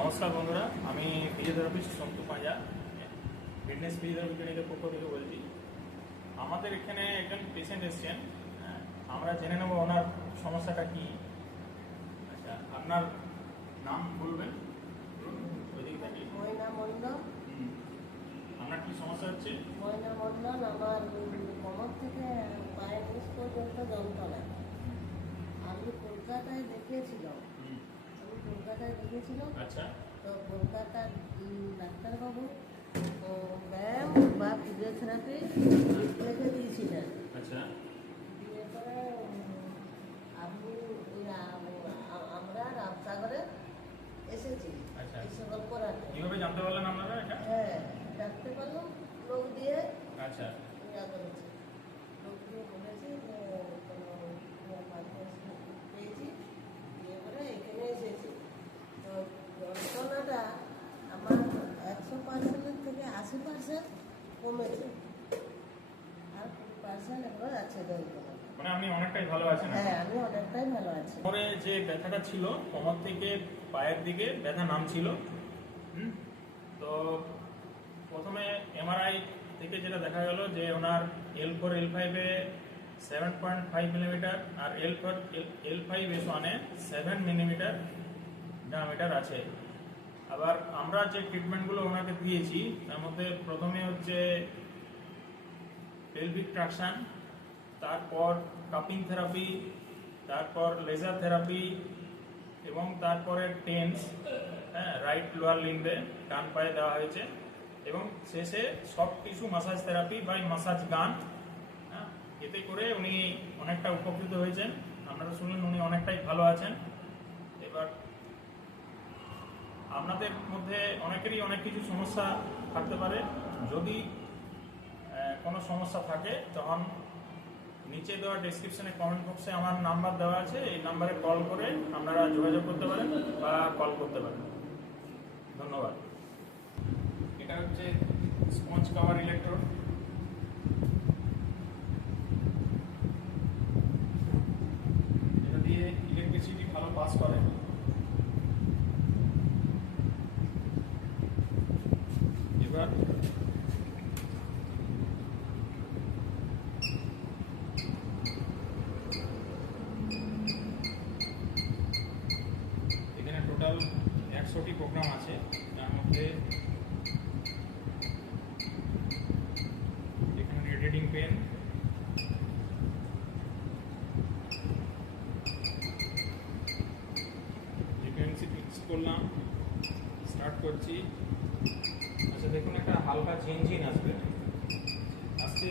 নমস্কার বন্ধুরা, আমি ফিজিওথেরাপিস্ট সন্তু পাঁজা, ফিটনেস ফিজিওথেরাপি ক্লিনিকের পক্ষ থেকে বলছি। আমাদের এখানে একজন পেশেন্ট এসছেন, আমরা জেনে নেব ওনার সমস্যাটা কি। আচ্ছা, আপনার নাম বলবেন? ওইদিকে থাকি। ময়না মণ্ডল। আপনার কি সমস্যা হচ্ছে? ময়না মণ্ডল, আমার কোমর থেকে পায়ের নিচ পর্যন্ত যন্ত্রণা। আমি কলকাতায় দেখিয়েছিলাম। আচ্ছা, তো কলকাতার ডাক্তারবাবু ব্যায়াম বা ফিজিওথেরাপি লিখে দিয়েছিলেন। আচ্ছা, দিয়ে পরে আপনি আমরা রামসাগরে এসেছি আচ্ছা। এই সকল করাতে। কিভাবে জানতে পারলেন আপনারা এটা? হ্যাঁ, ডাকতে পারলাম, লোক দিয়ে আচ্ছা, ইয়া করেছি, লোক দিয়ে বলেছি যে কোনো পেয়েছি, দিয়ে পরে এখানে এসেছি। তো যন্ত্রণাটা আমার 100% থেকে 80% কমেছে, আর 20% এখনো আছে যন্ত্রণা। মানে আপনি অনেকটাই ভালো আছেন? হ্যাঁ, আমি অনেকটাই ভালো আছি। কোমরে যে ব্যথাটা ছিল, কোমর থেকে পায়ের দিকে ব্যথা নামছিল। তো প্রথমে এমআরআই থেকে যেটা দেখা গেল যে ওনার L4 L5-এ 7.5 মিলিমিটার আর L5S1-এ 7 মিলিমিটার ডায়ামিটার আছে। আবার আমরা যে ট্রিটমেন্টগুলো ওনাকে দিয়েছি তার মধ্যে প্রথমে হচ্ছে পেলভিক ট্রাকশন, তারপর কাপিং থেরাপি, তারপর লেজার থেরাপি এবং তারপরে টেন্স, রাইট লোয়ার লিম্বে ডান পায়ে দেওয়া হয়েছে, এবং শেষে soft tissue massage therapy by massage gun. এতে করে উনি অনেকটা উপকৃত হয়েছেন। আপনারা শুনলেন উনি অনেকটাই ভালো আছেন। এবার আপনাদের মধ্যে অনেকেরই অনেক কিছু সমস্যা থাকতে পারে। যদি কোনো সমস্যা থাকে তখন নিচে দেওয়া ডেসক্রিপশনে কমেন্ট বক্সে আমার নাম্বার দেওয়া আছে, এই নাম্বারে কল করে আপনারা যোগাযোগ করতে পারেন বা কল করতে পারেন। ধন্যবাদ। এটা হচ্ছে স্পঞ্জ কভার ইলেকট্রোড। এটা দিয়ে ইলেকট্রিসিটি ভালো পাস করে। এবার এখানে টোটাল 100টি প্রোগ্রাম আছে, যার মধ্যে এখানে রেডিং পেন, ফ্রিকোয়েন্সি ফিক্স করলাম, স্টার্ট করছি। আচ্ছা, দেখুন একটা হালকা ঝিনঝিন আসবে, আসছে।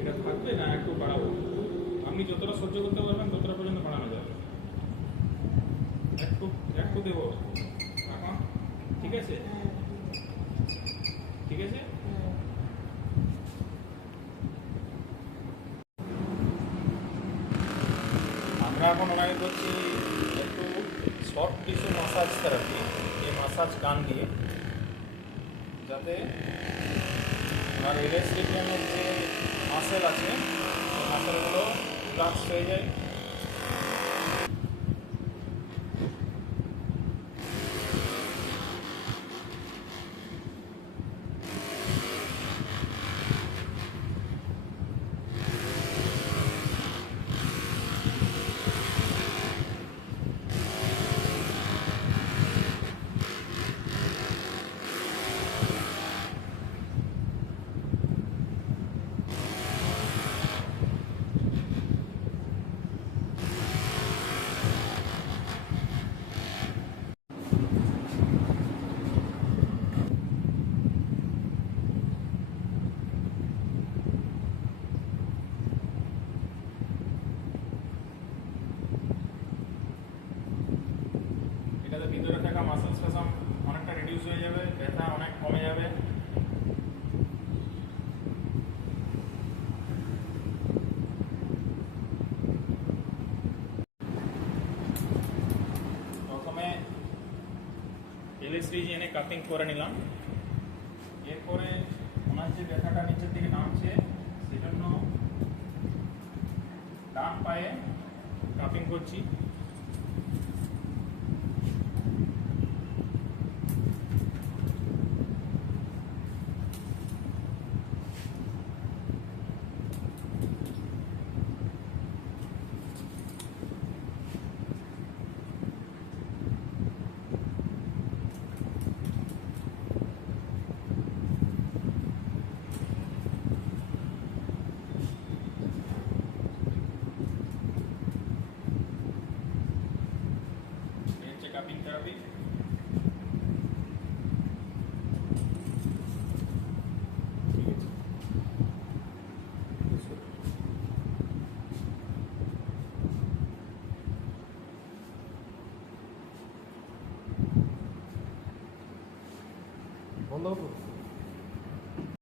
এটা থাকবে না, একটু বাড়াবো। আপনি যতটা সহ্য করতে পারবেন ততটা পর্যন্ত বাড়ানো যাবে। একটু একটু দেবো এখন, ঠিক আছে? ঠিক আছে। আমরা এখন ওনাকে করছি একটু সফট টিস্যু মাসাজ থেরাপি, এই মাসাজ গান দিয়ে, যাতে ওনার এলএসডিপিএমের যে মাসেল আছে সেই মাসেলগুলো রিল্যাক্স হয়ে যায়। এটাতে ভিতরে থাকা মাসেল স্পেসাম অনেকটা রিডিউস হয়ে যাবে, ব্যথা অনেক কমে যাবে। প্রথমে LSD এনে কাটিং করে নিলাম, এরপরে ওনার যে ব্যথাটা নিচের দিকে নামছে সেটা পায়ে কাপিং করছি। এই হচ্ছে কাপিং থেরাপি। ঠিক আছে। বন্ধ করো।